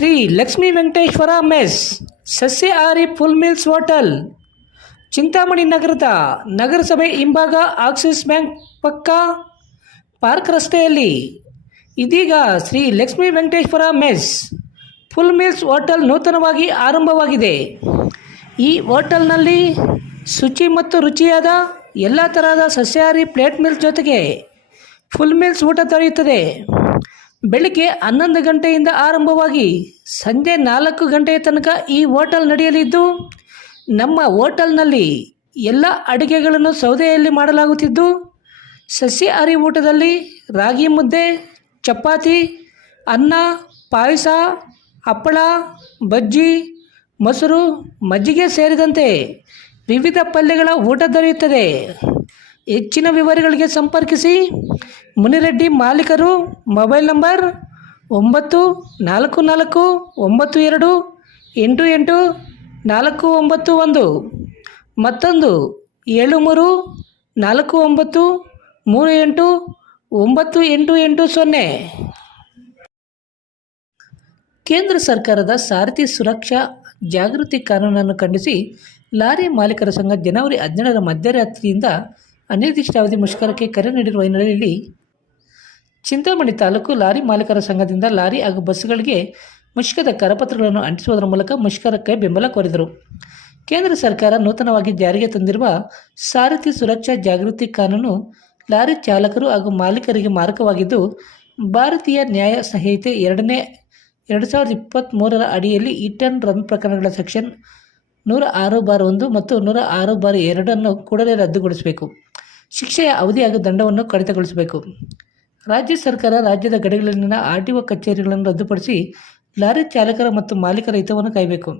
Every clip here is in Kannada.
ಶ್ರೀ ಲಕ್ಷ್ಮೀ ವೆಂಕಟೇಶ್ವರ ಮೆಸ್, ಸಸ್ಯಾಹಾರಿ ಫುಲ್ ಮಿಲ್ಸ್ ಹೋಟೆಲ್, ಚಿಂತಾಮಣಿ ನಗರದ ನಗರಸಭೆ ಹಿಂಭಾಗ ಆಕ್ಸಿಸ್ ಬ್ಯಾಂಕ್ ಪಕ್ಕ ಪಾರ್ಕ್ ರಸ್ತೆಯಲ್ಲಿ. ಇದೀಗ Shri Lakshmi Venkateshwara mess full meals hotel ನೂತನವಾಗಿ ಆರಂಭವಾಗಿದೆ. ಈ ಹೋಟೆಲ್ನಲ್ಲಿ ಶುಚಿ ಮತ್ತು ರುಚಿಯಾದ ಎಲ್ಲ ತರಹದ ಸಸ್ಯಾಹಾರಿ ಪ್ಲೇಟ್ ಮಿಲ್ಸ್ ಜೊತೆಗೆ ಫುಲ್ ಮಿಲ್ಸ್ ಊಟ ದೊರೆಯುತ್ತದೆ. ಬೆಳಿಗ್ಗೆ ಹನ್ನೊಂದು ಗಂಟೆಯಿಂದ ಆರಂಭವಾಗಿ ಸಂಜೆ ನಾಲ್ಕು ಗಂಟೆಯ ತನಕ ಈ ಹೋಟೆಲ್ ನಡೆಯಲಿದ್ದು, ನಮ್ಮ ಹೋಟೆಲ್ನಲ್ಲಿ ಎಲ್ಲ ಅಡುಗೆಗಳನ್ನು ಸೌದೆಯಲ್ಲಿ ಮಾಡಲಾಗುತ್ತಿದ್ದು ಸಸ್ಯಾಹಾರಿ ಊಟದಲ್ಲಿ ರಾಗಿ ಮುದ್ದೆ, ಚಪಾತಿ, ಅನ್ನ, ಪಾಯಸ, ಹಪ್ಪಳ, ಬಜ್ಜಿ, ಮೊಸರು, ಮಜ್ಜಿಗೆ ಸೇರಿದಂತೆ ವಿವಿಧ ಪಲ್ಯಗಳ ಊಟ ದೊರೆಯುತ್ತದೆ. ಹೆಚ್ಚಿನ ವಿವರಗಳಿಗೆ ಸಂಪರ್ಕಿಸಿ ಮುನಿರೆಡ್ಡಿ ಮಾಲೀಕರು ಮೊಬೈಲ್ ನಂಬರ್ ಒಂಬತ್ತು ನಾಲ್ಕು ನಾಲ್ಕು ಒಂಬತ್ತು ಎರಡು ಎಂಟು ಎಂಟು ನಾಲ್ಕು ಒಂಬತ್ತು ಒಂದು. ಮತ್ತೊಂದು ಏಳು ಮೂರು ನಾಲ್ಕು ಒಂಬತ್ತು ಮೂರು ಎಂಟು ಒಂಬತ್ತು ಎಂಟು ಎಂಟು ಸೊನ್ನೆ. ಕೇಂದ್ರ ಸರ್ಕಾರದ ಸಾರಥಿ ಸುರಕ್ಷಾ ಜಾಗೃತಿ ಕಾನೂನನ್ನು ಖಂಡಿಸಿ ಲಾರಿ ಮಾಲೀಕರ ಸಂಘ ಜನವರಿ ಹದಿನೇಳರ ಮಧ್ಯರಾತ್ರಿಯಿಂದ ಅನಿರ್ದಿಷ್ಟಾವಧಿ ಮುಷ್ಕರಕ್ಕೆ ಕರೆ ನೀಡಿರುವ ಹಿನ್ನೆಲೆಯಲ್ಲಿ ಚಿಂತಾಮಣಿ ತಾಲೂಕು ಲಾರಿ ಮಾಲೀಕರ ಸಂಘದಿಂದ ಲಾರಿ ಹಾಗೂ ಬಸ್ಗಳಿಗೆ ಮುಷ್ಕದ ಕರಪತ್ರಗಳನ್ನು ಅಂಟಿಸುವುದರ ಮೂಲಕ ಮುಷ್ಕರಕ್ಕೆ ಬೆಂಬಲ ಕೋರಿದರು. ಕೇಂದ್ರ ಸರ್ಕಾರ ನೂತನವಾಗಿ ಜಾರಿಗೆ ತಂದಿರುವ ಸಾರಥಿ ಸುರಕ್ಷಾ ಜಾಗೃತಿ ಕಾನೂನು ಲಾರಿ ಚಾಲಕರು ಹಾಗೂ ಮಾಲೀಕರಿಗೆ ಮಾರಕವಾಗಿದ್ದು, ಭಾರತೀಯ ನ್ಯಾಯ ಸಂಹಿತೆ ಎರಡನೇ, ಎರಡು ಸಾವಿರದ ಇಪ್ಪತ್ತ್ಮೂರರ ಅಡಿಯಲ್ಲಿ ಇಟನ್ ರನ್ ಪ್ರಕರಣಗಳ ಸೆಕ್ಷನ್ ನೂರ ಆರು ಬಾರ್ ಒಂದು ಮತ್ತು ನೂರ ಆರು ಬಾರ್ ಎರಡನ್ನು ಕೂಡಲೇ ರದ್ದುಗೊಳಿಸಬೇಕು. ಶಿಕ್ಷೆಯ ಅವಧಿ ಹಾಗೂ ದಂಡವನ್ನು ಕಡಿತಗೊಳಿಸಬೇಕು. ರಾಜ್ಯ ಸರ್ಕಾರ ರಾಜ್ಯದ ಗಡಿಗಳಲ್ಲಿನ ಆರ್ ಟಿ ಒ ಕಚೇರಿಗಳನ್ನು ರದ್ದುಪಡಿಸಿ ಲಾರಿ ಚಾಲಕರ ಮತ್ತು ಮಾಲೀಕರ ಹಿತವನ್ನು ಕಾಯಬೇಕು.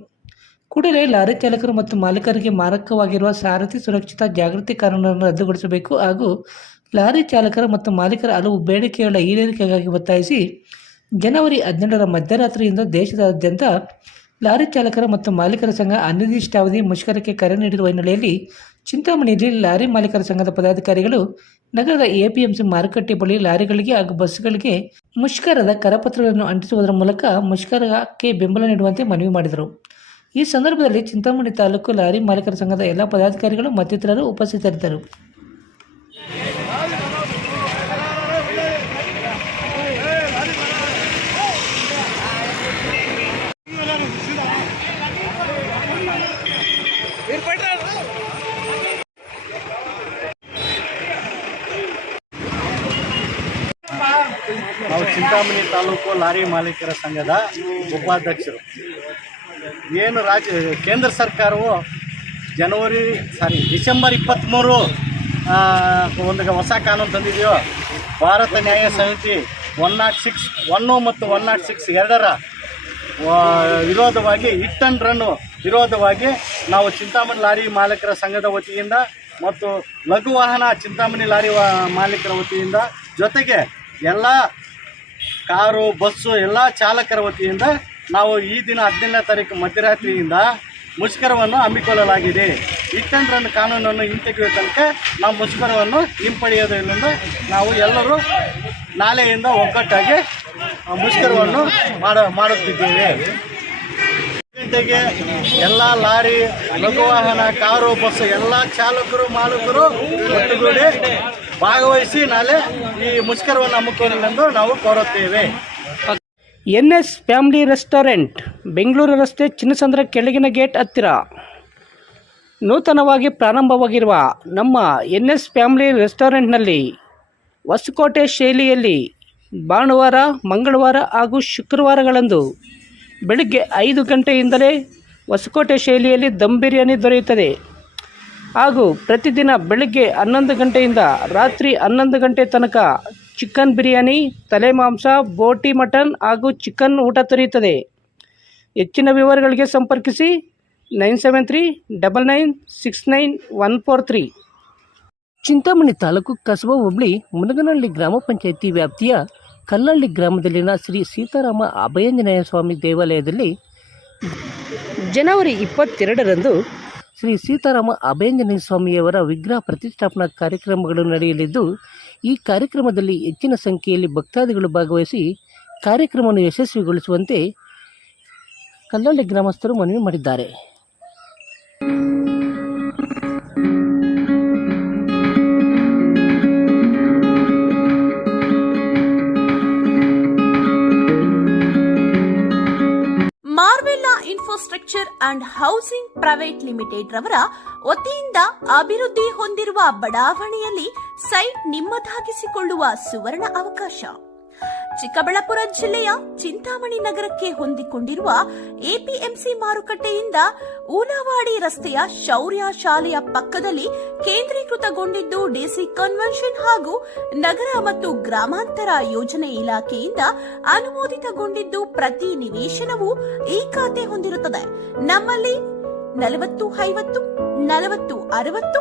ಕೂಡಲೇ ಲಾರಿ ಚಾಲಕರು ಮತ್ತು ಮಾಲೀಕರಿಗೆ ಮಾರಕವಾಗಿರುವ ಸಾರಥಿ ಸುರಕ್ಷತಾ ಜಾಗೃತಿ ಕಾನೂನನ್ನು ರದ್ದುಗೊಳಿಸಬೇಕು ಹಾಗೂ ಲಾರಿ ಚಾಲಕರ ಮತ್ತು ಮಾಲೀಕರ ಹಲವು ಬೇಡಿಕೆಗಳ ಈಡೇರಿಕೆಗಾಗಿ ಒತ್ತಾಯಿಸಿ ಜನವರಿ ಹದಿನೆಂಟರ ಮಧ್ಯರಾತ್ರಿಯಿಂದ ದೇಶದಾದ್ಯಂತ ಲಾರಿ ಚಾಲಕರ ಮತ್ತು ಮಾಲೀಕರ ಸಂಘ ಅನಿರ್ದಿಷ್ಟಾವಧಿ ಮುಷ್ಕರಕ್ಕೆ ಕರೆ ನೀಡಿರುವ ಹಿನ್ನೆಲೆಯಲ್ಲಿ ಚಿಂತಾಮಣಿಯಲ್ಲಿ ಲಾರಿ ಮಾಲೀಕರ ಸಂಘದ ಪದಾಧಿಕಾರಿಗಳು ನಗರದ ಎಪಿಎಂಸಿ ಮಾರುಕಟ್ಟೆ ಬಳಿ ಲಾರಿಗಳಿಗೆ ಹಾಗೂ ಬಸ್ಗಳಿಗೆ ಮುಷ್ಕರದ ಕರಪತ್ರಗಳನ್ನು ಅಂಟಿಸುವುದರ ಮೂಲಕ ಮುಷ್ಕರಕ್ಕೆ ಬೆಂಬಲ ನೀಡುವಂತೆ ಮನವಿ ಮಾಡಿದರು. ಈ ಸಂದರ್ಭದಲ್ಲಿ ಚಿಂತಾಮಣಿ ತಾಲೂಕು ಲಾರಿ ಮಾಲೀಕರ ಸಂಘದ ಎಲ್ಲ ಪದಾಧಿಕಾರಿಗಳು ಮತ್ತಿತರರು ಉಪಸ್ಥಿತರಿದ್ದರು. ನಾವು ಚಿಂತಾಮಣಿ ತಾಲೂಕು ಲಾರಿ ಮಾಲೀಕರ ಸಂಘದ ಉಪಾಧ್ಯಕ್ಷರು. ಏನು ರಾಜ್ಯ ಕೇಂದ್ರ ಸರ್ಕಾರವು ಜನವರಿ, ಸಾರಿ, ಡಿಸೆಂಬರ್ ಇಪ್ಪತ್ತ್ಮೂರು ಒಂದು ಹೊಸ ಕಾನೂನು ತಂದಿದೆಯೋ, Bharat Nyaya Samiti one nought six one ಮತ್ತು ಒನ್ ನಾಟ್ ಸಿಕ್ಸ್ ಎರಡರ ವಿರೋಧವಾಗಿ, ಹಿಟ್ ಅಂಡ್ ರನ್ನು ವಿರೋಧವಾಗಿ ನಾವು ಚಿಂತಾಮಣಿ ಲಾರಿ ಮಾಲೀಕರ ಸಂಘದ ವತಿಯಿಂದ ಮತ್ತು ಲಘು ವಾಹನ ಚಿಂತಾಮಣಿ ಲಾರಿ ಮಾಲೀಕರ ವತಿಯಿಂದ ಜೊತೆಗೆ ಎಲ್ಲ ಕಾರು, ಬಸ್ಸು, ಎಲ್ಲ ಚಾಲಕರ ವತಿಯಿಂದ ನಾವು ಈ ದಿನ ಹದಿನೇಳನೇ ತಾರೀಕು ಮಧ್ಯರಾತ್ರಿಯಿಂದ ಮುಷ್ಕರವನ್ನು ಹಮ್ಮಿಕೊಳ್ಳಲಾಗಿದೆ. ಇತ್ತಂದ್ರನ್ನ ಕಾನೂನನ್ನು ಹಿಂತೆಗೆಯುವ ತನಕ ನಾವು ಮುಷ್ಕರವನ್ನು ಹಿಂಪಡೆಯೋದರಿಂದ ನಾವು ಎಲ್ಲರೂ ನಾಳೆಯಿಂದ ಒಗ್ಗಟ್ಟಾಗಿ ಮುಷ್ಕರವನ್ನು ಮಾಡ, ಮಾಡುತ್ತಿದ್ದೇವೆ. ಗಂಟೆಗೆ ಎಲ್ಲ ಲಾರಿ, ಲಘು ವಾಹನ, ಕಾರು ಬಸ್ ಎಲ್ಲ ಚಾಲಕರು, ಮಾಲಕರು ಒಟ್ಟುಗೂಡಿ ಭಾಗವಹಿಸಿ ನಾಳೆ ಈ ಮುಷ್ಕರವನ್ನು ಹಮ್ಮಿಕೊಳ್ಳಲೆಂದು ನಾವು ಕೋರುತ್ತೇವೆ. N S family restaurant, Bengaluru ರಸ್ತೆ ಚಿನ್ನಸಂದ್ರ ಕೆಳಗಿನ ಗೇಟ್ ಹತ್ತಿರ. ನೂತನವಾಗಿ ಪ್ರಾರಂಭವಾಗಿರುವ ನಮ್ಮ ಎನ್ ಎಸ್ ಫ್ಯಾಮಿಲಿ ರೆಸ್ಟೋರೆಂಟ್ನಲ್ಲಿ ಹೊಸಕೋಟೆ ಶೈಲಿಯಲ್ಲಿ ಭಾನುವಾರ, ಮಂಗಳವಾರ ಹಾಗೂ ಶುಕ್ರವಾರಗಳಂದು ಬೆಳಗ್ಗೆ ಐದು ಗಂಟೆಯಿಂದಲೇ ಹೊಸಕೋಟೆ ಶೈಲಿಯಲ್ಲಿ ದಮ್ ಬಿರಿಯಾನಿ ದೊರೆಯುತ್ತದೆ. ಹಾಗೂ ಪ್ರತಿದಿನ ಬೆಳಗ್ಗೆ ಹನ್ನೊಂದು ಗಂಟೆಯಿಂದ ರಾತ್ರಿ ಹನ್ನೊಂದು ಗಂಟೆ ತನಕ ಚಿಕನ್ ಬಿರಿಯಾನಿ ತಲೆ ಮಾಂಸ ಬೋಟಿ ಮಟನ್ ಹಾಗೂ ಚಿಕನ್ ಊಟ ದೊರೆಯುತ್ತದೆ. ಹೆಚ್ಚಿನ ವಿವರಗಳಿಗೆ ಸಂಪರ್ಕಿಸಿ nine seven three double nine six nine one four three. Chintamani taluk Kasaba Hubli Munaganahalli ಗ್ರಾಮ ಪಂಚಾಯಿತಿ ವ್ಯಾಪ್ತಿಯ ಕಲ್ಲಹಳ್ಳಿ ಗ್ರಾಮದಲ್ಲಿನ ಶ್ರೀ ಸೀತಾರಾಮ ಅಭಯಂಜನೇಯ ಸ್ವಾಮಿ ದೇವಾಲಯದಲ್ಲಿ ಜನವರಿ ಇಪ್ಪತ್ತೆರಡರಂದು ಶ್ರೀ ಸೀತಾರಾಮ ಅಭಯಂಜನೇಯ ಸ್ವಾಮಿಯವರ ವಿಗ್ರಹ ಪ್ರತಿಷ್ಠಾಪನಾ ಕಾರ್ಯಕ್ರಮಗಳು ನಡೆಯಲಿದ್ದು, ಈ ಕಾರ್ಯಕ್ರಮದಲ್ಲಿ ಹೆಚ್ಚಿನ ಸಂಖ್ಯೆಯಲ್ಲಿ ಭಕ್ತಾದಿಗಳು ಭಾಗವಹಿಸಿ ಕಾರ್ಯಕ್ರಮವನ್ನು ಯಶಸ್ವಿಗೊಳಿಸುವಂತೆ ಕಲ್ಲಳ್ಳಿ ಗ್ರಾಮಸ್ಥರು ಮನವಿ ಮಾಡಿದ್ದಾರೆ. ಅಂಡ್ ಹೌಸಿಂಗ್ ಪ್ರೈವೇಟ್ ಲಿಮಿಟೆಡ್ ರವರ ವತಿಯಿಂದ ಅಭಿವೃದ್ಧಿ ಹೊಂದಿರುವ ಬಡಾವಣೆಯಲ್ಲಿ ಸೈಟ್ ನಿಮ್ಮದಾಗಿಸಿಕೊಳ್ಳುವ ಸುವರ್ಣ ಅವಕಾಶ. ಚಿಕ್ಕಬಳ್ಳಾಪುರ ಜಿಲ್ಲೆಯ ಚಿಂತಾಮಣಿ ನಗರಕ್ಕೆ ಹೊಂದಿಕೊಂಡಿರುವ ಎಪಿಎಂಸಿ ಮಾರುಕಟ್ಟೆಯಿಂದ ಊಲವಾಡಿ ರಸ್ತೆಯ ಶೌರ್ಯ ಶಾಲೆಯ ಪಕ್ಕದಲ್ಲಿ ಕೇಂದ್ರೀಕೃತಗೊಂಡಿದ್ದು ಡಿಸಿ ಕನ್ವೆನ್ಷನ್ ಹಾಗೂ ನಗರ ಮತ್ತು ಗ್ರಾಮಾಂತರ ಯೋಜನೆ ಇಲಾಖೆಯಿಂದ ಅನುಮೋದಿತಗೊಂಡಿದ್ದು ಪ್ರತಿ ನಿವೇಶನವೂ ಈ ಖಾತೆ ಹೊಂದಿರುತ್ತದೆ. ನಮ್ಮಲ್ಲಿ ನಲವತ್ತು, ಐವತ್ತು, ನಲವತ್ತು, ಅರವತ್ತು